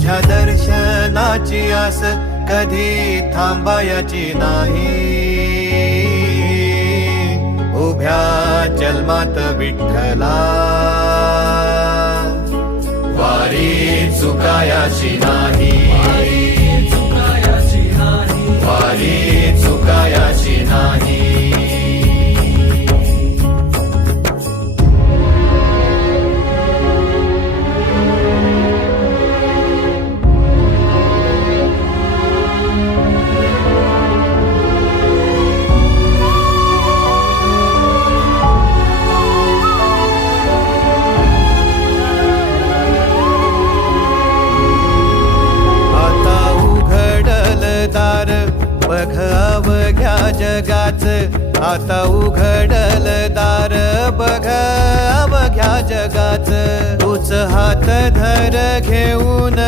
तुझ्या दर्शनाची आस कधी थांबायची नाही. उभ्या जन्मात विठ्ठला वारी चुकायाची नाही. वारी चुकायाची नाही. दार बघ अवघ्या जगाच. आता उघडल दार बघ अवघ्या जगाच. तूच हात धर घेऊन